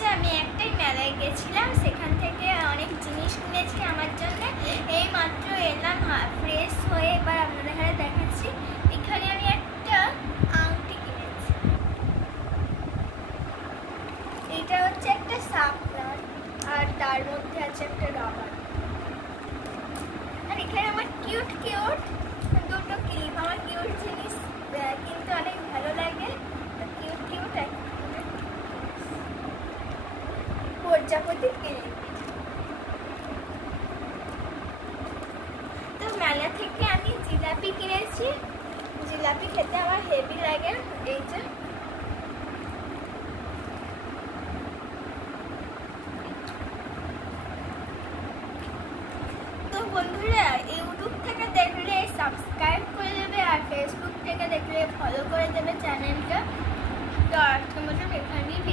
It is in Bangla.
হচ্ছে আমি একটাই মেলায় গেছিলাম, সেখান থেকে অনেক জিনিস কিনেছি আমার জন্য। এই মাত্র এলাম ফ্রেশ হয়ে, এবার আপনাদের ঘরে দেখাচ্ছি। এখানে আমি একটা আংটি কিনেছি। এটা হচ্ছে একটা শাপলার, আর তার মধ্যে আছে একটা রাবার। আর এখানে আমার কিউট কিউট দুটো ক্লিপ। আমার কিউট জিনিস কিন্তু অনেক ভালো লাগে। কিউট কিউট প্রজাপতি ক্লিপ। তো মেলা থেকে আমি জিলাপি কিনেছি। জিলাপি খেতে আমার হেভি লাগে। এই যে বন্ধুরা, ইউটিউব থেকে দেখলে সাবস্ক্রাইব করে দেবে, আর ফেসবুক থেকে দেখলে ফলো করে দেবে চ্যানেলটা। তো আজকের মতো এখানেই।